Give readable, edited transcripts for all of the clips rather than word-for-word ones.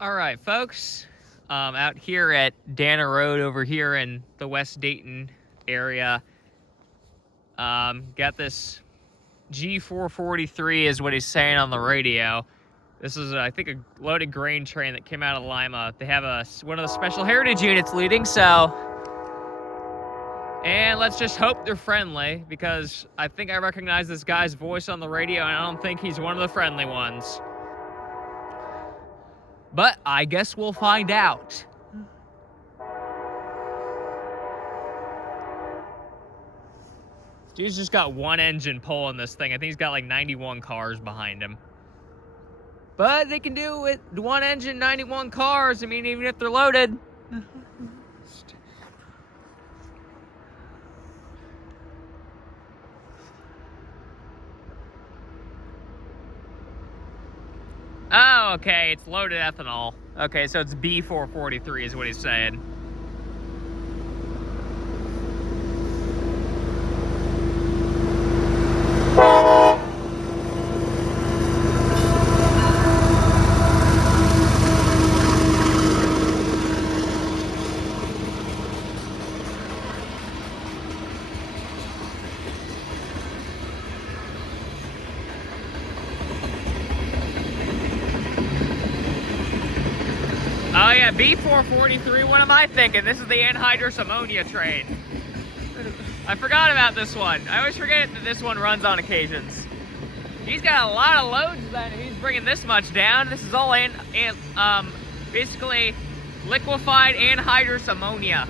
All right, folks, out here at Dana Road over here in the West Dayton area, got this G443 is what he's saying on the radio. This is, I think, a loaded grain train that came out of Lima. They have one of the special heritage units leading, so... And let's just hope they're friendly, because I think I recognize this guy's voice on the radio, and I don't think he's one of the friendly ones. But I guess we'll find out. Dude's just got one engine pulling this thing. I think he's got like 91 cars behind him. But they can do it. One engine, 91 cars. I mean, even if they're loaded. Oh, okay, it's loaded ethanol. Okay, so it's B443 is what he's saying. Oh yeah, B443, what am I thinking? This is the anhydrous ammonia train. I forgot about this one. I always forget that this one runs on occasions. He's got a lot of loads then, he's bringing this much down. This is all basically liquefied anhydrous ammonia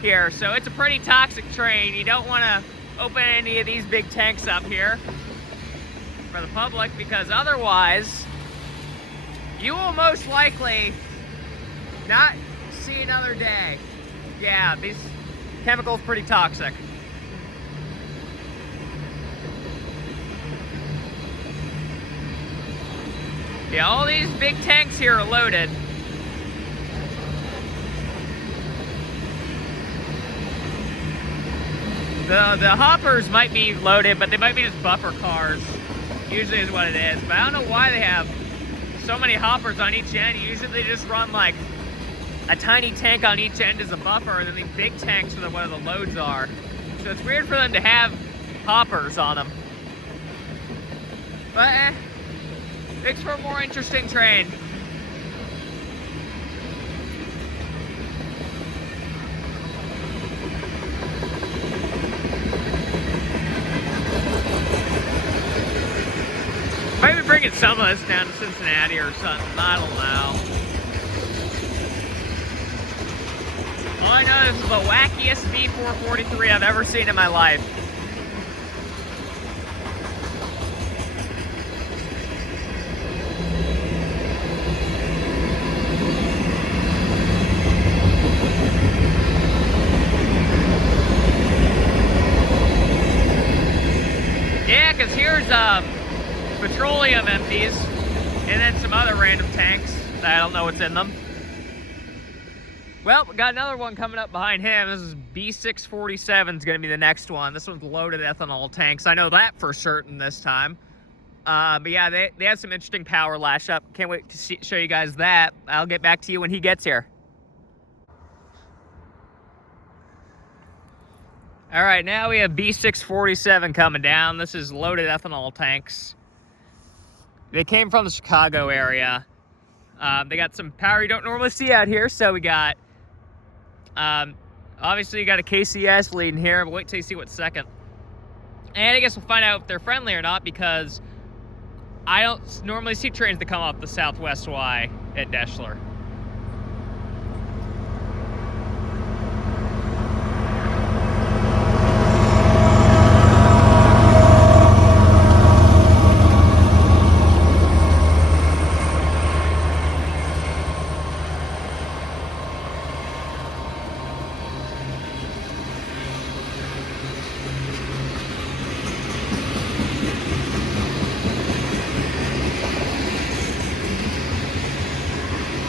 here. So it's a pretty toxic train. You don't want to open any of these big tanks up here for the public, because otherwise you will most likely not see another day. Yeah, these chemicals pretty toxic. Yeah, all these big tanks here are loaded. The hoppers might be loaded, but they might be just buffer cars. Usually is what it is. But I don't know why they have so many hoppers on each end. Usually they just run like a tiny tank on each end as a buffer, and then these big tanks are where the loads are. So it's weird for them to have hoppers on them. But makes for a more interesting train. Maybe bringing some of this down to Cincinnati or something. I don't know. All I know is the wackiest B443 I've ever seen in my life. Yeah, because here's petroleum empties, and then some other random tanks that I don't know what's in them. Well, we got another one coming up behind him. This is B647 is going to be the next one. This one's loaded ethanol tanks. I know that for certain this time. But yeah, they have some interesting power lash up. Can't wait to show you guys that. I'll get back to you when he gets here. All right, now we have B647 coming down. This is loaded ethanol tanks. They came from the Chicago area. They got some power you don't normally see out here. So we got, obviously you got a KCS leading here, but wait till you see what's second. And I guess we'll find out if they're friendly or not, because I don't normally see trains that come off the Southwest Y at Deschler.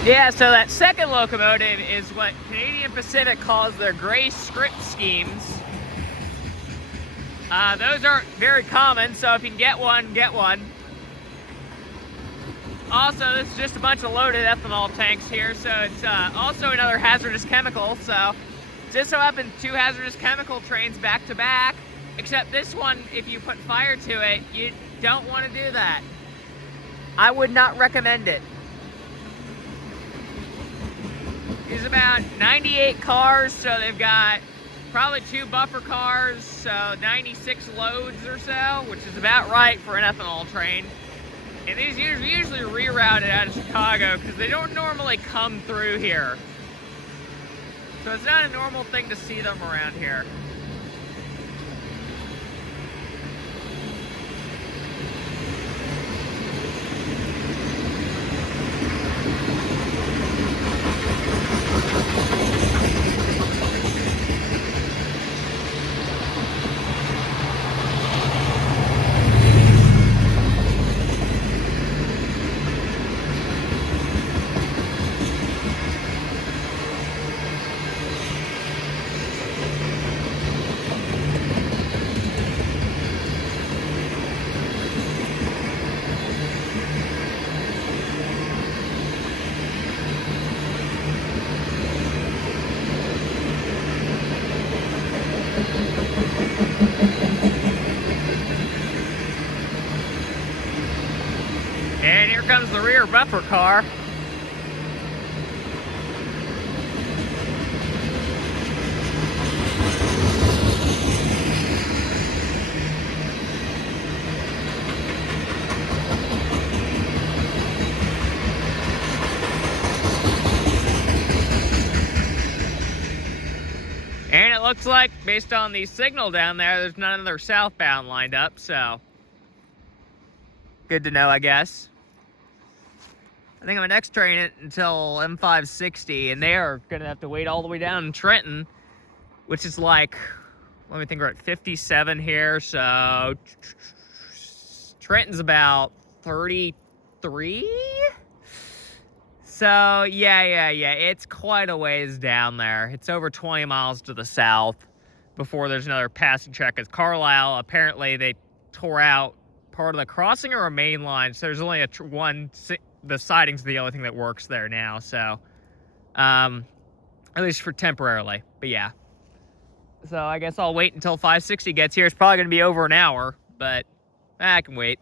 Yeah, so that second locomotive is what Canadian Pacific calls their gray script schemes. Those aren't very common, so if you can get one, get one. Also, this is just a bunch of loaded ethanol tanks here, so it's also another hazardous chemical. So, just so happens 2 hazardous chemical trains back to back, except this one, if you put fire to it, you don't want to do that. I would not recommend it. There's about 98 cars, so they've got probably 2 buffer cars, so 96 loads or so, which is about right for an ethanol train. And these are usually rerouted out of Chicago because they don't normally come through here. So it's not a normal thing to see them around here. And here comes the rear buffer car. And it looks like, based on the signal down there, there's none other southbound lined up, so good to know, I guess. I think I'm gonna next train it until M560, and they are gonna have to wait all the way down in Trenton, which is like, let me think, we're at 57 here, so Trenton's about 33? So, yeah, it's quite a ways down there. It's over 20 miles to the south before there's another passing track. At Carlisle, apparently they tore out part of the crossing or a main line, so there's only the siding's the only thing that works there now, so, at least for temporarily, but yeah. So I guess I'll wait until 560 gets here. It's probably going to be over an hour, but I can wait.